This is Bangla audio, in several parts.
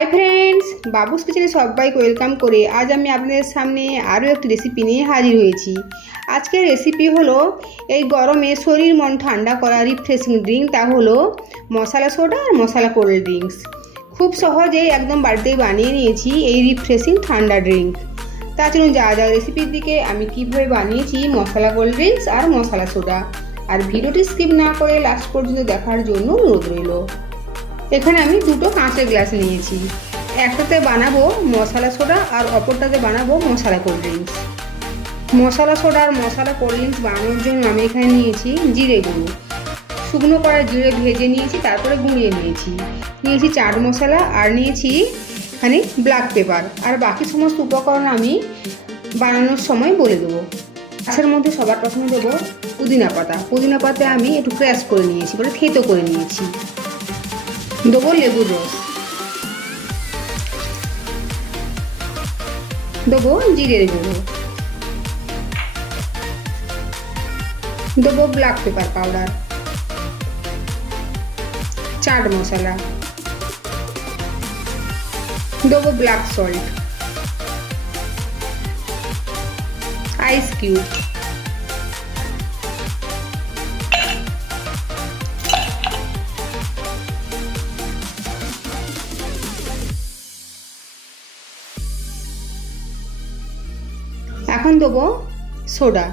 হাই ফ্রেন্ডস, বাবুস কিচেনে সবাইকে ওয়েলকাম করে আজ আমি আপনাদের সামনে আরও একটি রেসিপি নিয়ে হাজির হয়েছি। আজকের রেসিপি হলো এই গরমে শরীর মন ঠান্ডা করা রিফ্রেশিং ড্রিঙ্ক, তা হলো মশলা সোডা আর মশলা কোল্ড ড্রিঙ্কস। খুব সহজেই একদম বাড়িতেই বানিয়ে নিয়েছি এই রিফ্রেশিং ঠান্ডা ড্রিঙ্ক। তা চলুন যা যা রেসিপির দিকে আমি কীভাবে বানিয়েছি মশলা কোল্ড ড্রিঙ্কস আর মশলা সোডা, আর ভিডিওটি স্কিপ না করে লাস্ট পর্যন্ত দেখার জন্য অনুরোধ রইল। এখানে আমি দুটো কাঁচের গ্লাস নিয়েছি, একটাতে বানাবো মশলা সোডা আর অপরটাতে বানাবো মশলা কোল্ড ড্রিঙ্কস। মশলা সোডা আর মশলা কোল্ড ড্রিঙ্কস বানানোর জন্য আমি এখানে নিয়েছি জিরে গুঁড়ো, শুকনো করা জিরে ভেজে নিয়েছি, তারপরে গুঁড়িয়ে নিয়েছি চাট মশলা, আর নিয়েছি এখানে ব্ল্যাক পেপার। আর বাকি সমস্ত উপকরণ আমি বানানোর সময় বলে দেবো। গাছের মধ্যে সবার প্রথমে দেবো পুদিনা পাতা আমি একটু ক্র্যাশ করে নিয়েছি, মানে থেতো করে নিয়েছি। দেবো লেবুর রস, দেবো জিরের গুঁড়ো, দেবো black pepper powder, chaat masala, দেবো ব্ল্যাক সল্ট, আইস কিউব, এখন দেবো সোডা।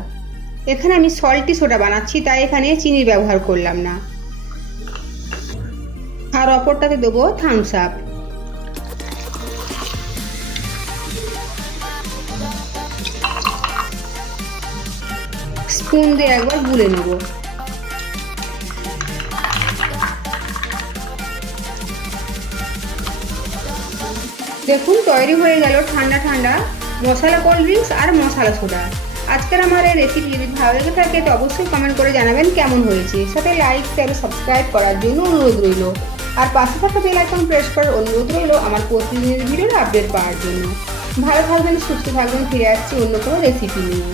এখানে আমি সল্টি সোডা বানাচ্ছি, তাই এখানে চিনির ব্যবহার করলাম না। আর অপরটাতে দেবো থামস আপ। স্পুন দিয়ে একবার গুলে নেব। দেখুন তৈরি হয়ে গেল ঠান্ডা ঠান্ডা মশলা কোল্ড ড্রিঙ্কস আর মশলা সোডা। আজকের আমার এই রেসিপি যদি ভালো লেগে থাকে তো অবশ্যই কমেন্ট করে জানাবেন কেমন হয়েছে, সাথে লাইক শেয়ার সাবস্ক্রাইব করার জন্য অনুরোধ রইল। আর পাশে থাকা বেল আইকন প্রেস করার অনুরোধ রইল আমার প্রতিদিনের ভিডিওর আপডেট পাওয়ার জন্য। ভালো থাকবেন, সুস্থ থাকবেন, ফিরে আসছি অন্য কোনো রেসিপি নিয়ে।